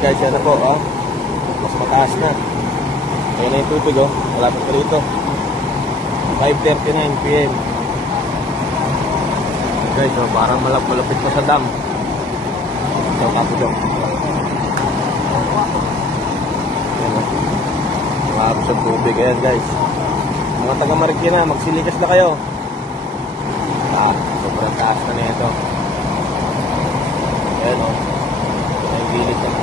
guys, yan na po, oh. Mas mataas na. Kaya na yung tubig, oh. Malapit pa rito. 5:39 PM. Guys, oh, parang malapit pa sa dam. So, tapo dyan. Ayan, oh. Malapit sa tubig. Ayan, guys. Mga taga Marikina, magsilikas na kayo. Sobrang taas na nito. Ayan, oh. Ayan yung gilid ng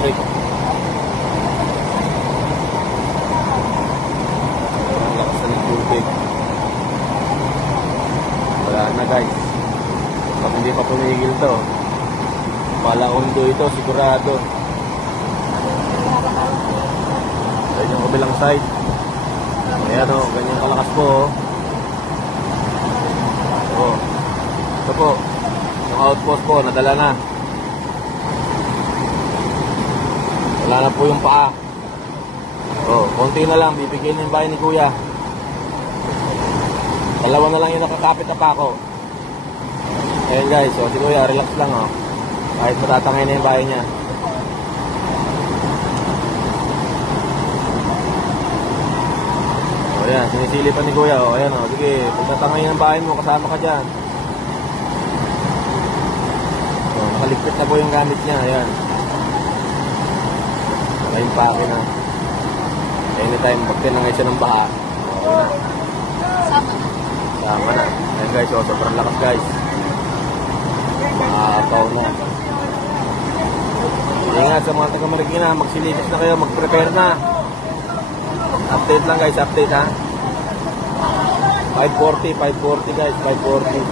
creek. Ang lakas na ng tubig. Wala na, guys. Pag hindi pa pumigil to, palaundo ito, sigurado. Ayan yung kabilang side. Ayan, oh. Ganyan kalakas po, oh. Oh. Ito po, yung outpost po, nadala na. Wala na po yung paa. Oh, konti na lang, bibigyan na yung bahay ni Kuya. Dalawa na lang yung nakakapit na pako. Ayan guys, so si Kuya, relax lang, oh. Kahit matatangay na yung bahay niya. O yan, sinisilipan ni Kuya, oh. Ayan, oh. Sige, pag tatangay ng bahay mo, kasama ka dyan. So, nakaligpit na po yung gamit niya, ayan. Ayun pa akin na. Anytime, pag tinangay siya ng baha, okay na. Sama na. Ayan guys, oh, sobrang lakas guys. Maapaw na. Ingat sa mga taga Marikina, magsilikas na kayo, mag-prepare na. Update lang guys, update ha. 5:40 guys, 5:40.